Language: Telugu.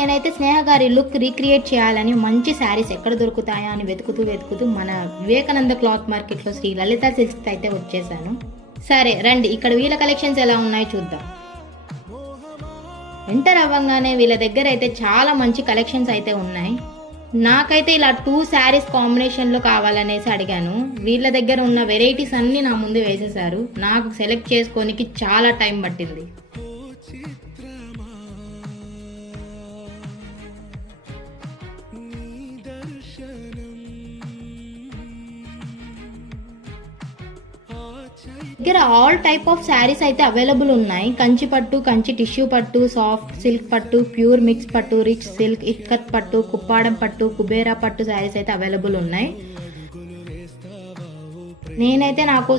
నేనైతే స్నేహ గారి లుక్ రీక్రియేట్ చేయాలని మంచి శారీస్ ఎక్కడ దొరుకుతాయా అని వెతుకుతూ మన వివేకానంద క్లాత్ మార్కెట్లో శ్రీ లలిత సిల్క్స్ అయితే వచ్చేసాను. సరే రండి, ఇక్కడ వీళ్ళ కలెక్షన్స్ ఎలా ఉన్నాయో చూద్దాం. ఎంటర్ అవ్వగానే వీళ్ళ దగ్గర అయితే చాలా మంచి కలెక్షన్స్ అయితే ఉన్నాయి. నాకైతే ఇలా 2 శారీస్ కాంబినేషన్లో కావాలనేసి అడిగాను. వీళ్ళ దగ్గర ఉన్న వెరైటీస్ అన్నీ నా ముందు వేసేసారు. నాకు సెలెక్ట్ చేసుకోనికి చాలా టైం పట్టింది. దగ్గర ఆల్ టైప్ ఆఫ్ శారీస్ అయితే అవైలబుల్ ఉన్నాయి. కంచి పట్టు, కంచి టిష్యూ పట్టు, సాఫ్ట్ సిల్క్ పట్టు, ప్యూర్ మిక్స్ పట్టు, రిచ్ సిల్క్, ఇక్కత్ పట్టు, కుప్పాడం పట్టు, కుబేరా పట్టు శారీస్ అయితే అవైలబుల్ ఉన్నాయి. నేనైతే నా కోసం